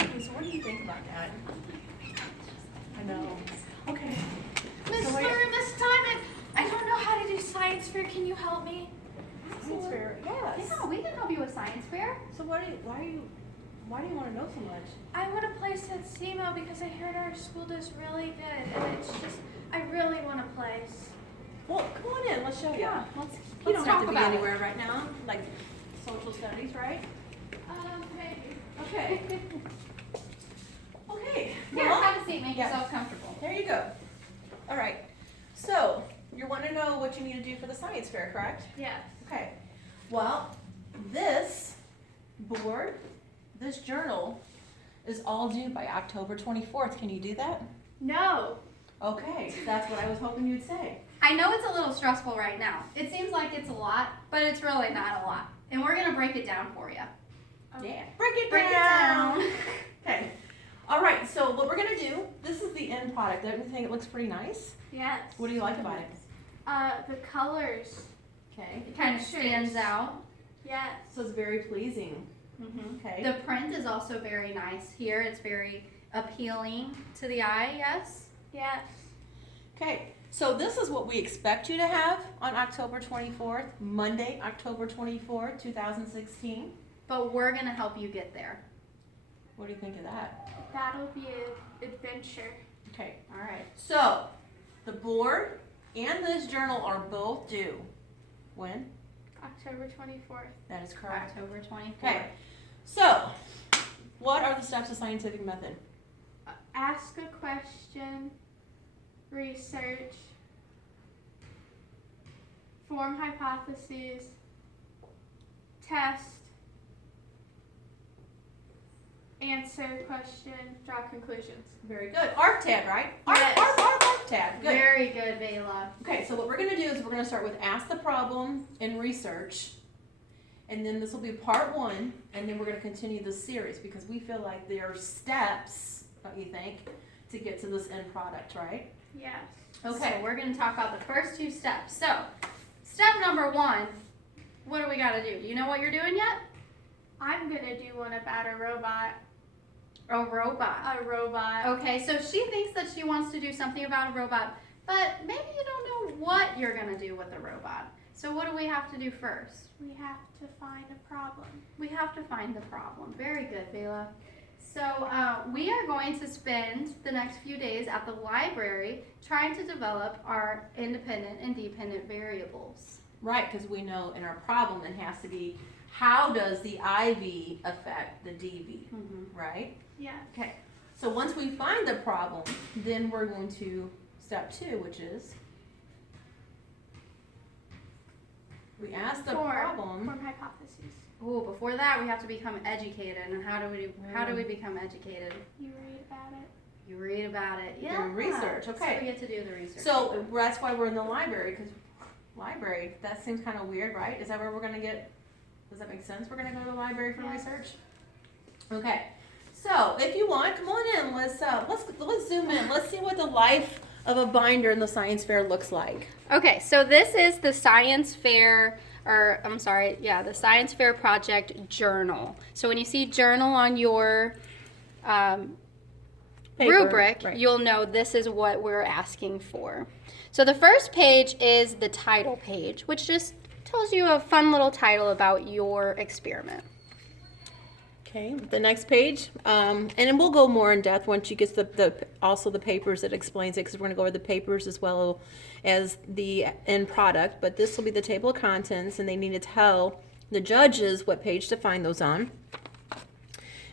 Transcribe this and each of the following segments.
Okay, so what do you think about that? I know. Okay. Miss So Miss Diamond, I don't know how to do science fair. Can you help me? Science fair, yes. Yeah, we can help you with science fair. So why do you want to know so much? I want to place at SEMO because I heard our school does really good, and it's just I really want to place. Well, come on in. Let's show you. Yeah, You let's don't talk have to be about it. anywhere right now, like social studies, right? Maybe. Okay. Okay. Here, well, have a seat. Make yes. yourself comfortable. There you go. All right. So you want to know what you need to do for the science fair, correct? Yes. Okay. Well, this board, this journal, is all due by October 24th. Can you do that? No. Okay, that's what I was hoping you'd say. I know it's a little stressful right now. It seems like it's a lot, but it's really not a lot. And we're gonna break it down for you. Yeah. Break it Break it down. down. Okay. All right. So what we're gonna do? This is the end product. Don't you think it looks pretty nice? Yes. What do you like about it? The colors. Okay. It kind of stands out. Yes. So it's very pleasing. Okay. The print is also very nice here. It's very appealing to the eye, yes? Yes. Okay. So this is what we expect you to have on October 24th, Monday, October 24th, 2016. But we're going to help you get there. What do you think of that? That'll be an adventure. Okay. All right. So the board and this journal are both due. When? October 24th. That is correct. October 24th. Okay. So what are the steps of scientific method? Ask a question, research, form hypotheses, test, answer question, draw conclusions. Very good. ARF-TAD, right? Yes. ARF-TAD. Good. Very good, Bela. Okay, so what we're going to do is we're going to start with ask the problem and research. And then this will be part one, and then we're going to continue this series because we feel like there are steps, don't you think, to get to this end product, right? Yes. Okay. So we're going to talk about the first two steps. So, step number one, what do we got to do? Do you know what you're doing yet? I'm going to do one about a robot. A robot. A robot. Okay, so she thinks that she wants to do something about a robot, but maybe you don't know what you're going to do with the robot. So what do we have to do first? We have to find a problem. We have to find the problem. Very good, Bela. So we are going to spend the next few days at the library trying to develop our independent and dependent variables. Right, because we know in our problem it has to be how does the IV affect the DV, right? Yeah. Okay, so once we find the problem, then we're going to step two, which is we ask the problem. Form hypotheses. Oh, before that we have to become educated. And how do we become educated? You read about it. You read about it. Yeah. Do research. Okay. So we get to do the research. So that's why we're in the library, because library, that seems kind of weird, right? Is that where we're going to get, does that make sense? We're going to go to the library for research? Okay. So if you want, come on in. Let's zoom in. Let's see what the life of a binder in the science fair looks like. Okay, so this is the science fair, the science fair project journal. So when you see journal on your rubric, right. You'll know this is what we're asking for. So the first page is the title page, which just tells you a fun little title about your experiment. Okay, the next page, and then we'll go more in depth once you get also the papers that explains it, because we're going to go over the papers as well as the end product. But this will be the table of contents, and they need to tell the judges what page to find those on.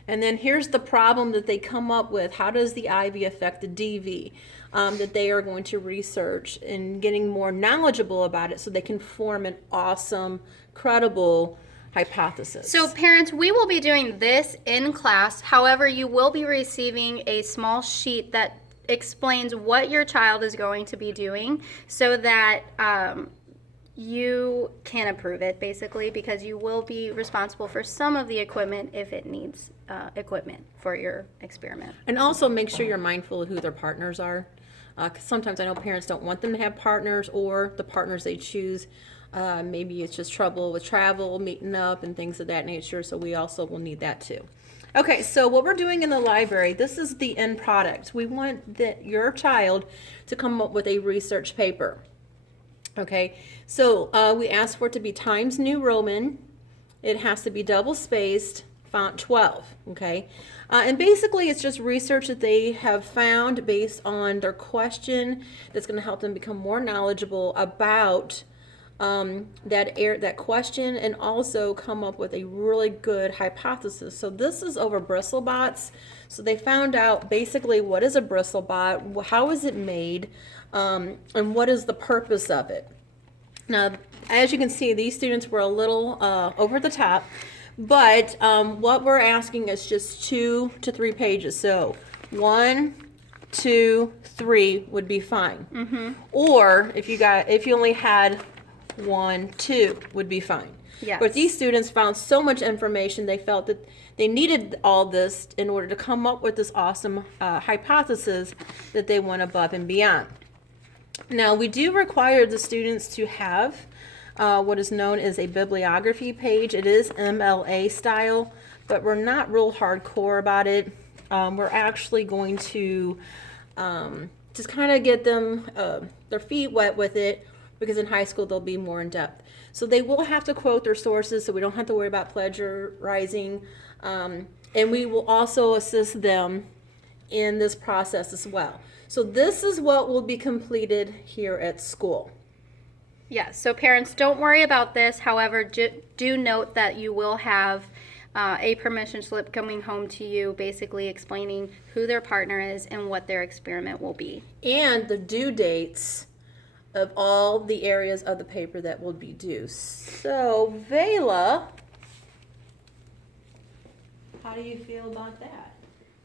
And then here's the problem that they come up with. How does the IV affect the DV? That they are going to research and getting more knowledgeable about it so they can form an awesome, credible hypothesis. So parents, we will be doing this in class. However, you will be receiving a small sheet that explains what your child is going to be doing so that you can approve it, basically, because you will be responsible for some of the equipment if it needs equipment for your experiment. And also make sure you're mindful of who their partners are. 'Cause sometimes I know parents don't want them to have partners, or the partners they choose, maybe it's just trouble with travel, meeting up, and things of that nature, so we also will need that too. Okay, so what we're doing in the library, this is the end product. We want your child to come up with a research paper. Okay, so we asked for it to be Times New Roman. It has to be double spaced, font 12. Okay, and basically it's just research that they have found based on their question that's going to help them become more knowledgeable about that question, and also come up with a really good hypothesis. So this is over bristle bots. So they found out basically what is a bristle bot, how is it made, and what is the purpose of it. Now, as you can see, these students were a little over the top, but what we're asking is just 2 to 3 pages. So 1, 2, 3 would be fine. Or if you only had 1, 2 would be fine. Yes. But these students found so much information, they felt that they needed all this in order to come up with this awesome hypothesis that they went above and beyond. Now, we do require the students to have what is known as a bibliography page. It is MLA style, but we're not real hardcore about it. We're actually going to just kind of get them their feet wet with it, because in high school they'll be more in depth. So they will have to quote their sources, so we don't have to worry about plagiarizing. And we will also assist them in this process as well. So this is what will be completed here at school. Yes, so parents, don't worry about this. However, do note that you will have a permission slip coming home to you, basically explaining who their partner is and what their experiment will be. And the due dates of all the areas of the paper that will be due. So, Vela, how do you feel about that?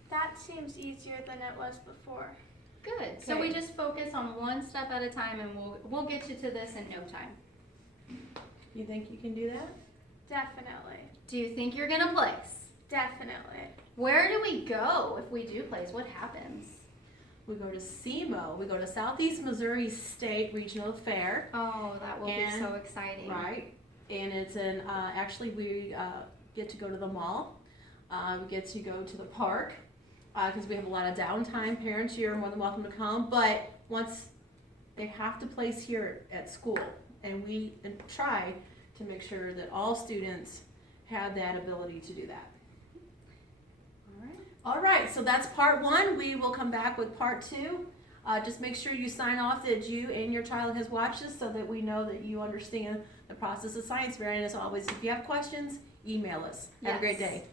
That seems easier than it was before. Good. So we just focus on one step at a time, and we'll get you to this in no time. You think you can do that? Definitely. Do you think you're gonna place? Definitely. Where do we go if we do place? What happens? We go to SEMO. We go to Southeast Missouri State Regional Fair. Oh, that will be so exciting. Right. And it's actually we get to go to the mall. We get to go to the park because we have a lot of downtime. Parents, you're more than welcome to come. But once they have to place here at school, and we try to make sure that all students have that ability to do that. All right, so that's part 1. We will come back with part 2. Just make sure you sign off that you and your child has watched this, so that we know that you understand the process of science fair. And as always, if you have questions, email us. Have a great day.